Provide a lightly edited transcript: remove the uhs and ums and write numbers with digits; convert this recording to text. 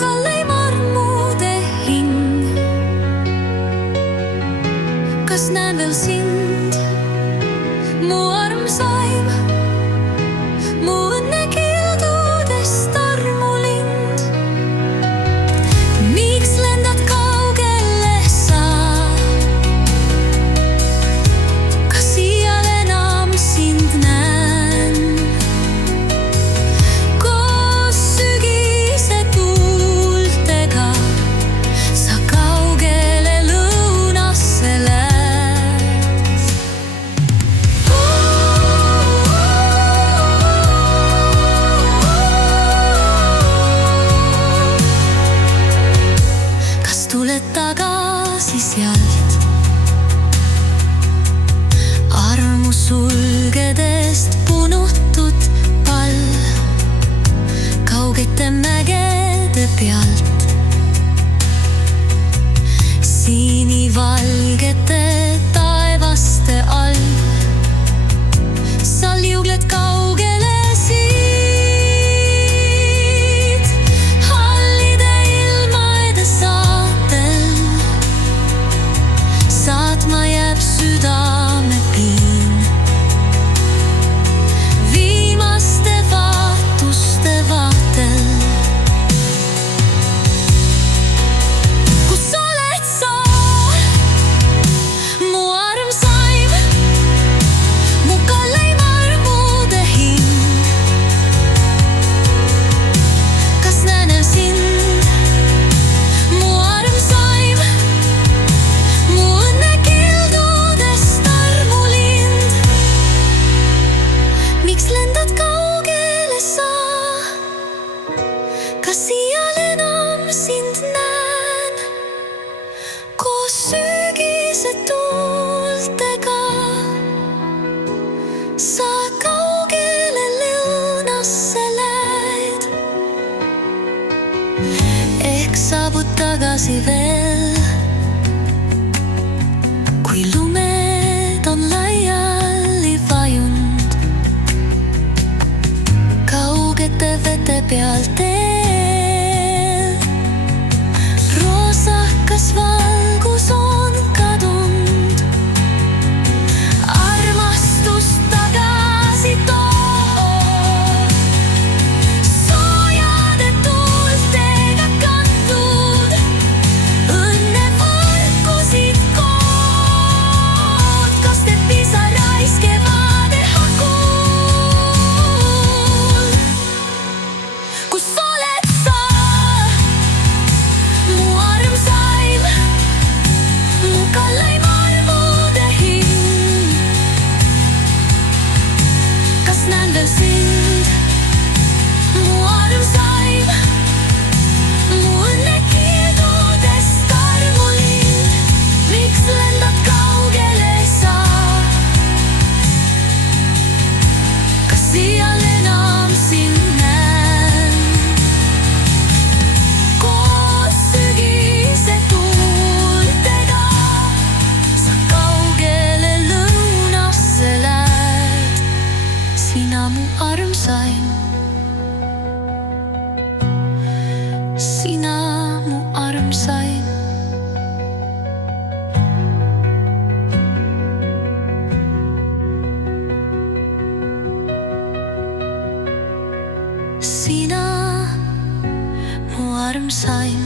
kalleim armude hing. Kas näen veel sind, mu armsaim, mu õnne kildudest armulind? Miks lendad kaugele sa? Kas iial enam sind näen? Koos sügise tuultega sa kaugele lõunasse lähed. Kas tuled tagasi sealt armusulgedest punutud pall, kaugete mägede pealt, sinivalgete taevaste all? Sa liugled kaugele siit, hallide ilmade saatel. Saatma jääb südame piin viimaste vaatuste vaatel. Kus oled sa, mu armsaim, mu kalleim armude hing? Kas näen sind, mu armsaim, mu õnne kildudest armulind? Miks lendad kaugele sa? Kas iial enam sind näen? Koos sügise tuultega sa kaugele lõunasse lähed. Ehk saabud tagasi veel, kui lumed on laiali vajunud kaugete vete peal teel. Roosakas valgus on kadunud, armastust tagasi too. Soojade tuultega kantud õnnevõrkusid kood, kas teeb pisarais kevade hakul? Kus oled sa, mu armsaim, mu kalleim armude hing? Kas näen veel sind, mu armsaim, mu õnne kildudest armulind? Miks lendad kaugele sa? Kas iial enam sind näen? Koos sügise tuultega sa kaugele lõunasse lähed. Sina mu armsaim, sina mu armsaim. Sina mu armsaim.